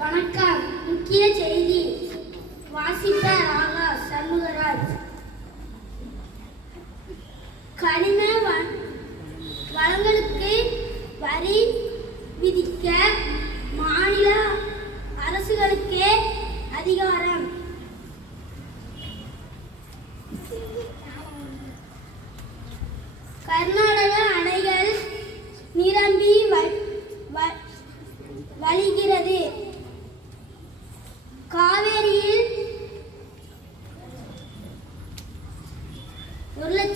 வணக்கம். முக்கிய செய்தி. வாசிப்ப ராகா சண்முகராஜ். கனிம வளங்களுக்கு வரி விதிக்க மாநில அரசுகளுக்கே அதிகாரம். கர்நாடக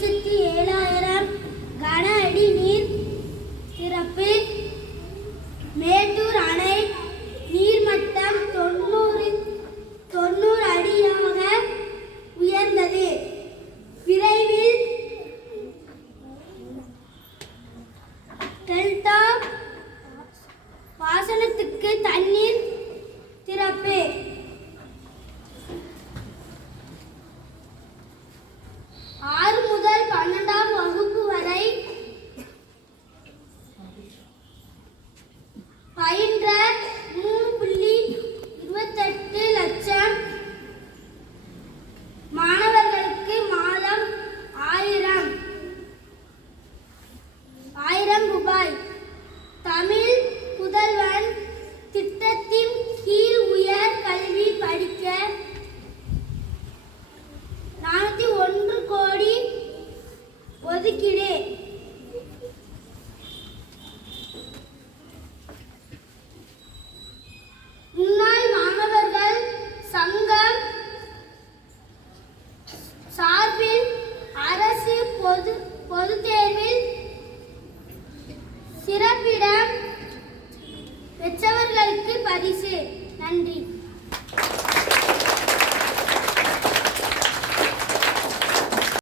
லட்சத்தி ஏழாயிரம் கன அடி நீர் திறப்பு. மேட்டூர் அணை நீர்மட்டம் தொண்ணூறு தொண்ணூறு அடியாக உயர்ந்தது. விரைவில் டெல்டா பாசனத்துக்கு தண்ணீர் திறப்பு. ஒதுக்கீடு. முன்னாள் மாணவர்கள் சங்கம் சார்பில் அரசு பொது பொதுத் தேர்வில் சிறப்பிடம் பெற்றவர்களுக்கு பரிசு. நன்றி.